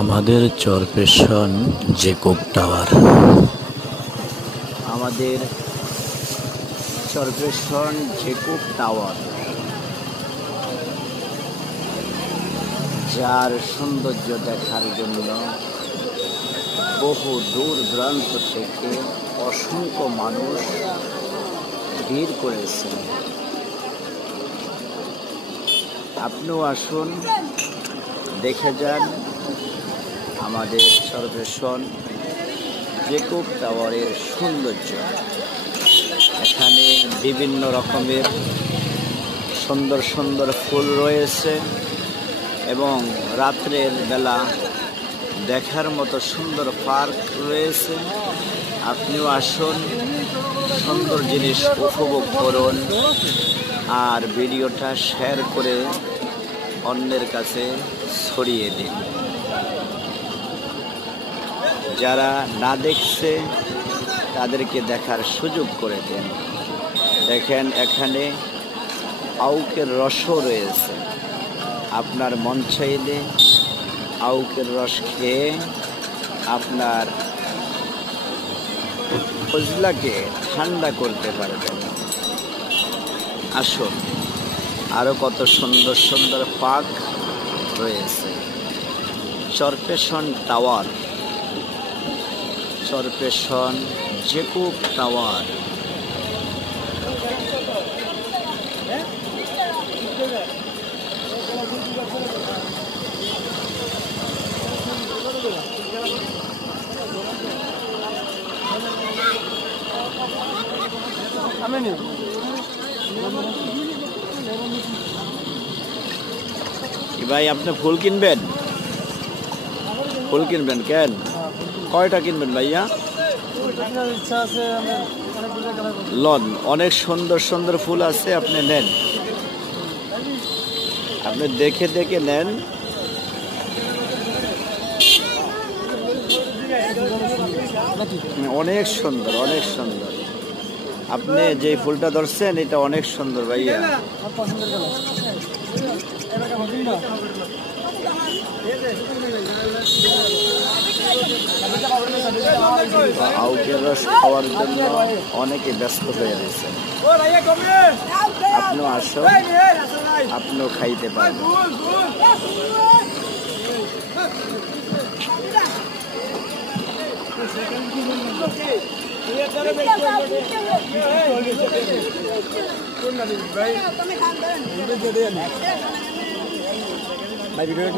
আমাদের চরপেশন Jacob tower. আমাদের চরপেশন Jacob tower, যার সৌন্দর্য দেখার জন্য বহু দূর দূরান্ত থেকে অসংখ্য মানুষ ভিড় করেছেন। আপনিও আসুন, দেখে যান আমাদের চরপেশন জেকব টাওয়ারের সৌন্দর্য। এখানে বিভিন্ন রকমের সুন্দর সুন্দর ফুল রয়েছে এবং রাত্রের বেলা দেখার মতো সুন্দর পার্ক রয়েছে। আপনিও আসুন, সুন্দর জিনিস উপভোগ করুন আর ভিডিওটা শেয়ার করে অন্যের কাছে ছড়িয়ে দিন। যারা না দেখছে তাদেরকে দেখার সুযোগ করে দেন। দেখেন, এখানে আউকের রসও রয়েছে। আপনার মন চাইলে আউকের রস খেয়ে আপনার ফজলাকে ঠান্ডা করতে পারবেন। আসুন, আরো কত সুন্দর সুন্দর পার্ক রয়েছে। চরপেশন টাওয়ার, চরপেশন জেকব টাওয়ার। ভাই, আপনি ফুল কিনবেন? ফুল কিনবেন কেন? কয়টা কিনবেন ভাইয়া? লন, অনেক সুন্দর সুন্দর ফুল আছে, আপনি নেন। আপনি দেখে দেখে নেন। অনেক সুন্দর, অনেক সুন্দর। আপনি যে ফুলটা ধরছেন এটা অনেক সুন্দর ভাইয়া। আউকের রস খাওয়ার জন্য অনেকে ব্যস্ত হয়ে রয়েছে। আপনিও আসুন, আপনিও খাইতে পারবেন। ভাই